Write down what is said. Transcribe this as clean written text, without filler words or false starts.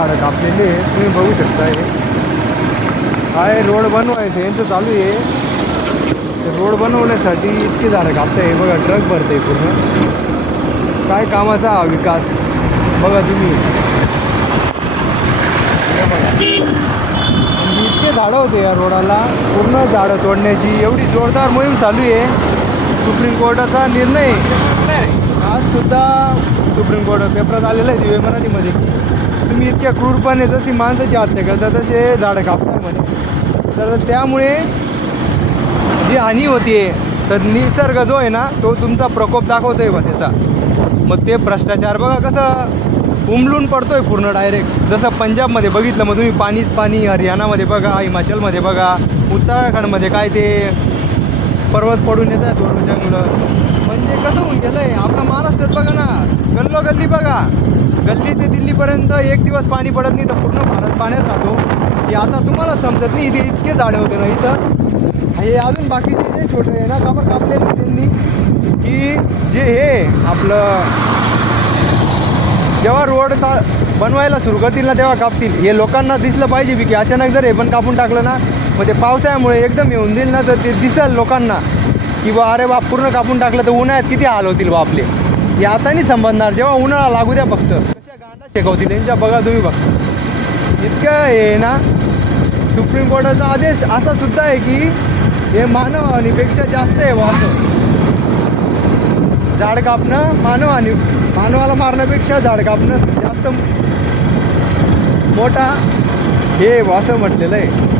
झाडं कापलेले आहे, तुम्ही बघू शकता. हे काय रोड बनवायचं यांचं चालू आहे. रोड बनवण्यासाठी इतकी झाडं कापताय. बघा ट्रक भरते पूर्ण. काय कामाचा हा विकास बघा तुम्ही. म्हणजे इतके झाडं होते या रोडाला, पूर्ण झाडं तोडण्याची एवढी जोरदार मोहीम चालू आहे. सुप्रीम कोर्टाचा निर्णय आज सुद्धा सुप्रीम कोर्ट पेपरात आलेलं आहे दिव्य मराठीमध्ये. तुम्ही इतक्या क्रूरपणे जशी माणसाची हत्या करता तसे झाडं कापताय म्हणे. तर त्यामुळे जी हानी होते तर निसर्ग जो आहे ना तो तुमचा प्रकोप दाखवतोय बा त्याचा. मग ते भ्रष्टाचार बघा कसं उमलून पडतोय पूर्ण डायरेक्ट. जसं पंजाबमध्ये बघितलं मग तुम्ही पाणीच पाणी, हरियाणामध्ये बघा, हिमाचलमध्ये बघा, उत्तराखंडमध्ये काय ते पर्वत पडून येत आहेत थोडं जंगलं. म्हणजे कसं होऊन गेलं आहे. आपला महाराष्ट्रात बघा ना, गल्लोगल्ली बघा, गल्ली ते दिल्लीपर्यंत एक दिवस पाणी पडत नाही तर पूर्ण भारत पाण्यात राहतो. हे आता तुम्हाला समजत नाही. इथे इतके झाडे होते ना इथं. हे अजून बाकीचे जे छोटे आहे ना कापलेले त्यांनी की जे हे आपलं जेव्हा रोड बनवायला सुरू करतील ना तेव्हा कापतील. हे लोकांना दिसलं पाहिजे बी की अचानक जर हे पण कापून टाकलं ना मग ते पावसाळ्यामुळे एकदम येऊन देईल ना तर ते दिसेल लोकांना की बा अरे बाप पूर्ण कापून टाकलं तर उन्हाळ्यात किती हाल होतील बा आपले. हे आता नाही समजणार. जेव्हा उन्हाळा लागू द्या फक्त कशा गांडा शेकवतील त्यांच्या बघा तुम्ही फक्त. इतकं हे ना सुप्रीम कोर्टाचा आदेश असा सुद्धा आहे की हे मानवहानीपेक्षा जास्त आहे बा. असं झाड कापणं मानवाला मारण्यापेक्षा झाड कापणं जास्त मोठा हे असं म्हटलेलं आहे.